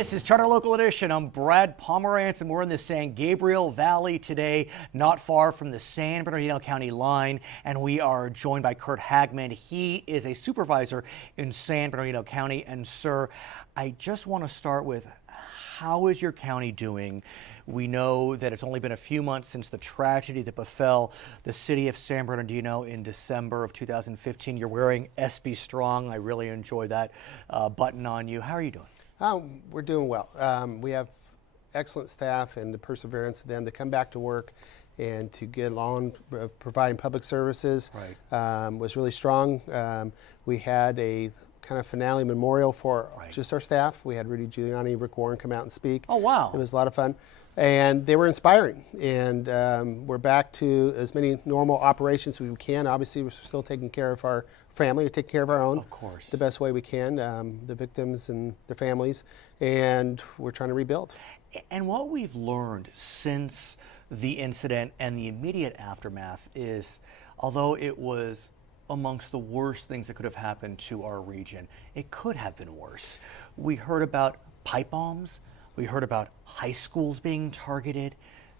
This is Charter Local Edition. I'm Brad Pomerance, and we're in the San Gabriel Valley today, not far from the San Bernardino County line, and we are joined by Curt Hagman. He is a supervisor in San Bernardino County. And sir, I just want to start with, how is your county doing? We know that it's only been a few months since the tragedy that befell the city of San Bernardino in December of 2015. You're wearing SB Strong. I really enjoy that button on you. How are you doing? We're doing well. We have excellent staff, and the perseverance of them to come back to work and to get on providing public services was really strong. We had a kind of finale memorial for just our staff. We had Rudy Giuliani, Rick Warren come out and speak. Oh, wow. It was a lot of fun. And they were inspiring. And we're back to as many normal operations as we can. Obviously, we're still taking care of our family, we're taking care of our own. Of course. The best way we can, the victims and their families. And we're trying to rebuild. And what we've learned since the incident and the immediate aftermath is, although it was amongst the worst things that could have happened to our region, it could have been worse. We heard about pipe bombs. We heard about high schools being targeted.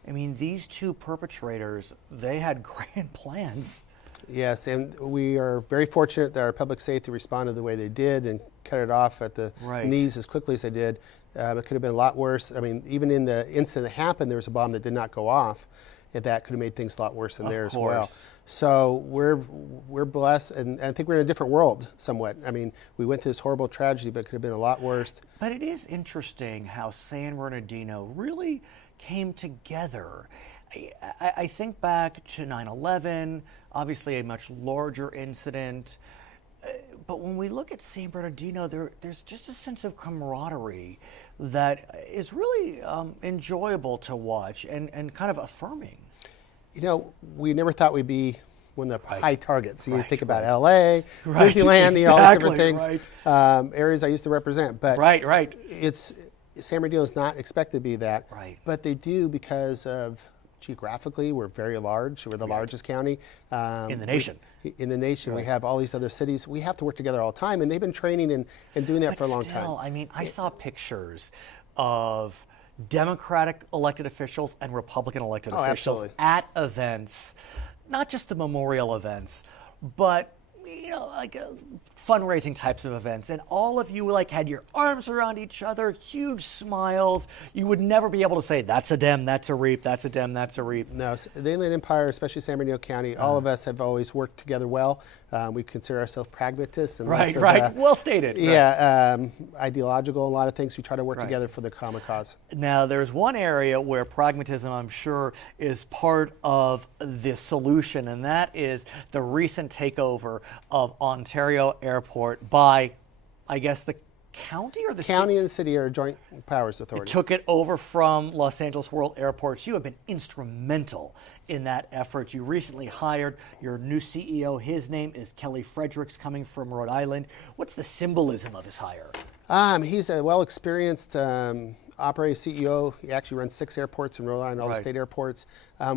I mean, these two perpetrators, they had grand plans. Yes, and we are very fortunate that our public safety responded the way they did and cut it off at the knees as quickly as they did. It could have been a lot worse. I mean, even in the incident that happened, there was a bomb that did not go off, and that could have made things a lot worse than there as well. So we're blessed, and I think we're in a different world somewhat. I mean, we went through this horrible tragedy, but it could have been a lot worse. But it is interesting how San Bernardino really came together. I think back to 9/11, obviously a much larger incident. But when we look at San Bernardino, there's just a sense of camaraderie that is really enjoyable to watch and kind of affirming. You know, we never thought we'd be one of the high targets. You think about LA, Disneyland, all these different things, areas I used to represent. But San Bernardino is not expected to be that. But they do because of geographically, we're very large. We're the largest county in the nation. We have all these other cities. We have to work together all the time, and they've been training and doing that for a long time. I mean, I saw pictures of Democratic elected officials and Republican elected officials at events, not just the memorial events, but like fundraising types of events, and all of you had your arms around each other, huge smiles. You would never be able to say, that's a Dem, that's a Reap, that's a Dem, that's a Reap. No, the Inland Empire, especially San Bernardino County, all of us have always worked together well. We consider ourselves pragmatists. And well stated. Yeah, ideological, a lot of things. We try to work together for the common cause. Now, there's one area where pragmatism, I'm sure, is part of the solution, and that is the recent takeover of Ontario Airport by, I guess, the county or the county and the city are joint powers authority. It took it over from Los Angeles World Airports. You have been instrumental in that effort. You recently hired your new CEO. His name is Kelly Fredericks, coming from Rhode Island. What's the symbolism of his hire? He's a well-experienced operating CEO. He actually runs 6 airports in Rhode Island, all the state airports.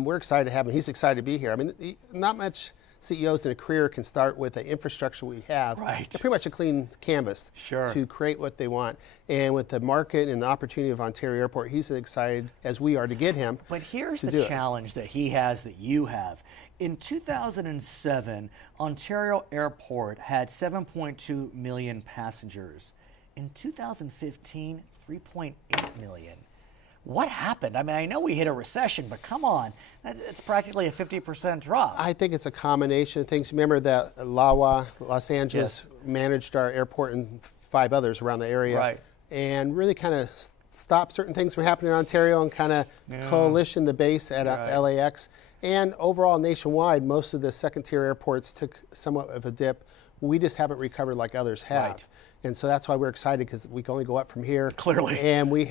We're excited to have him. He's excited to be here. I mean, not much CEOs in a career can start with the infrastructure we have. Pretty much a clean canvas to create what they want. And with the market and the opportunity of Ontario Airport, he's as excited as we are to get him. But here's the challenge that he has that you have. In 2007, Ontario Airport had 7.2 million passengers. In 2015, 3.8 million. What happened? I mean, I know we hit a recession, but come on, it's practically a 50% drop. I think it's a combination of things. Remember that LAWA, Los Angeles, managed our airport and 5 others around the area, and really kind of stopped certain things from happening in Ontario and kind of coalition the base at LAX. And overall, nationwide, most of the second-tier airports took somewhat of a dip. We just haven't recovered like others have. And so that's why we're excited, because we can only go up from here. Clearly. And we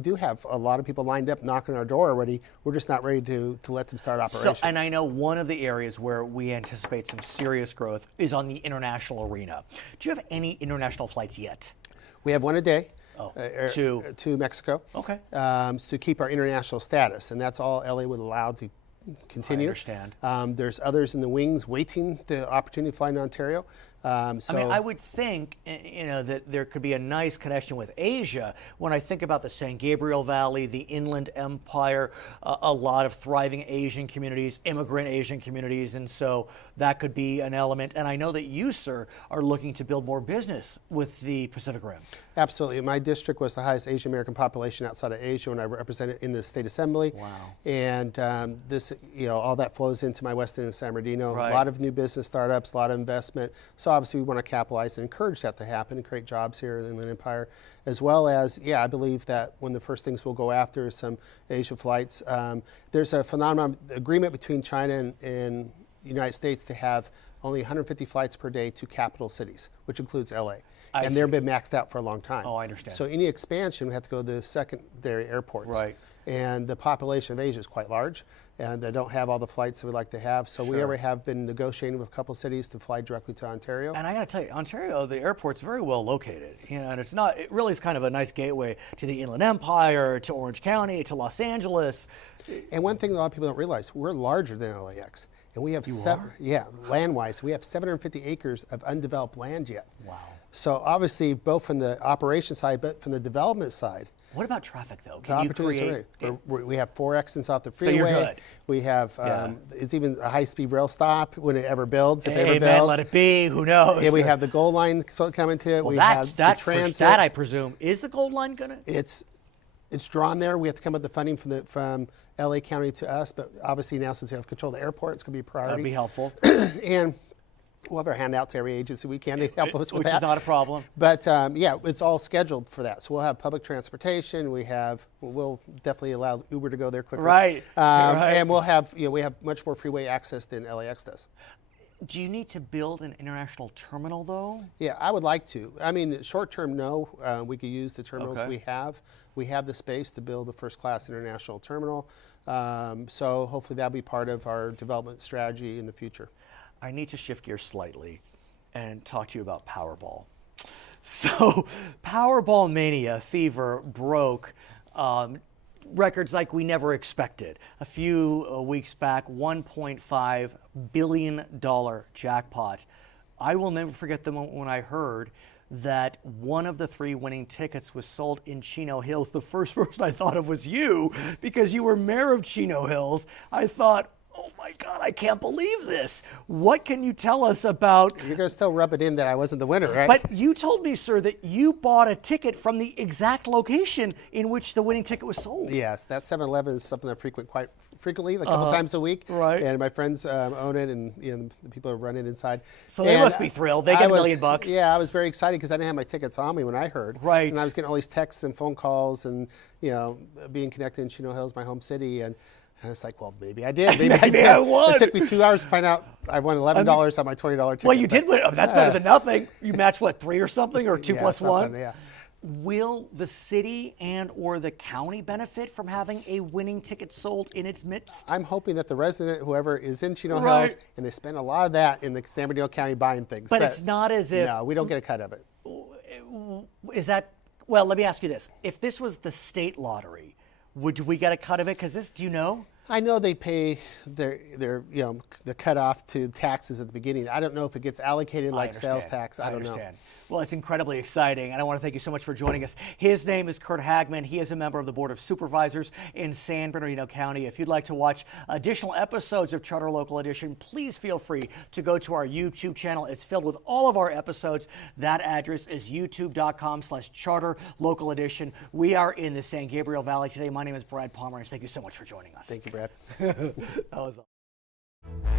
do have a lot of people lined up knocking on our door already. We're just not ready to let them start operations. And I know one of the areas where we anticipate some serious growth is on the international arena. Do you have any international flights yet? We have one a day. To Mexico. To keep our international status. And that's all LA would allow to continue. I understand. There's others in the wings waiting the opportunity to fly in Ontario. I mean, I would think, that there could be a nice connection with Asia. When I think about the San Gabriel Valley, the Inland Empire, a lot of thriving Asian communities, immigrant Asian communities, and so that could be an element. And I know that you, sir, are looking to build more business with the Pacific Rim. Absolutely. My district was the highest Asian American population outside of Asia when I represented in the state assembly. Wow. And this, all that flows into my West End of San Bernardino. Right. A lot of new business startups, a lot of investment. So obviously we want to capitalize and encourage that to happen and create jobs here in the Inland Empire, as well as, I believe that one of the first things we'll go after is some Asia flights. There's a phenomenon, agreement between China and the United States to have only 150 flights per day to capital cities, which includes LA. And they've been maxed out for a long time. Oh, I understand. So any expansion, we have to go to the secondary airports. Right. And the population of Asia is quite large, and they don't have all the flights that we'd like to have. So we already have been negotiating with a couple cities to fly directly to Ontario. And I got to tell you, Ontario, the airport's very well located. And it really is kind of a nice gateway to the Inland Empire, to Orange County, to Los Angeles. And one thing that a lot of people don't realize, we're larger than LAX. And we have land-wise, we have 750 acres of undeveloped land yet. Wow. So obviously, both from the operation side, but from the development side. What about traffic, though? Can you create? We have 4 exits off the freeway. So you're good. We have, it's even a high-speed rail stop when it ever builds, if it ever Amen, builds. let it be, who knows? Yeah, we have the Gold Line coming to it. Well, we that's have the transit. that, I presume. Is the Gold Line going to? It's drawn there. We have to come up with the funding from LA County to us, but obviously now since we have control of the airport, it's going to be a priority. That'd be helpful. And we'll have our hand out to every agency we can to help us with that. Which is not a problem. But it's all scheduled for that. So we'll have public transportation. We'll definitely allow Uber to go there quicker. Right. And we'll have, we have much more freeway access than LAX does. Do you need to build an international terminal, though? Yeah, I would like to. I mean, short term, no. We could use the terminals we have. We have the space to build a first-class international terminal. So hopefully that'll be part of our development strategy in the future. I need to shift gears slightly and talk to you about Powerball. So Powerball mania fever broke records like we never expected. A few weeks back, $1.5 billion jackpot. I will never forget the moment when I heard that one of the 3 winning tickets was sold in Chino Hills. The first person I thought of was you, because you were mayor of Chino Hills. I thought, oh my God, I can't believe this. What can you tell us about? You're going to still rub it in that I wasn't the winner, right? But you told me, sir, that you bought a ticket from the exact location in which the winning ticket was sold. Yes, that 7-Eleven is something I frequent quite frequently, a couple times a week. Right. And my friends own it, and the people are running inside. So they must be thrilled. They get $1 million. Yeah, I was very excited because I didn't have my tickets on me when I heard. Right. And I was getting all these texts and phone calls, and being connected in Chino Hills, my home city, and I was like, well, maybe I did. Maybe I won. It took me 2 hours to find out I won $11 on my $20 ticket. Well, you did win. That's better than nothing. You matched, what, 3 or something, or 2 plus 1? Yeah. Will the city and or the county benefit from having a winning ticket sold in its midst? I'm hoping that the resident, whoever is in Chino Hills, and they spend a lot of that in the San Bernardino County buying things. But it's not as if... No, we don't get a cut of it. Is that... Well, let me ask you this. If this was the state lottery, would we get a cut of it? Because this, do you know? I know they pay their the cutoff to taxes at the beginning. I don't know if it gets allocated like sales tax. I don't know. Well, it's incredibly exciting, and I want to thank you so much for joining us. His name is Curt Hagman. He is a member of the Board of Supervisors in San Bernardino County. If you'd like to watch additional episodes of Charter Local Edition, please feel free to go to our YouTube channel. It's filled with all of our episodes. That address is youtube.com/Charter Local Edition. We are in the San Gabriel Valley today. My name is Brad Pomerance. Thank you so much for joining us. Thank you, Brad. That was awesome.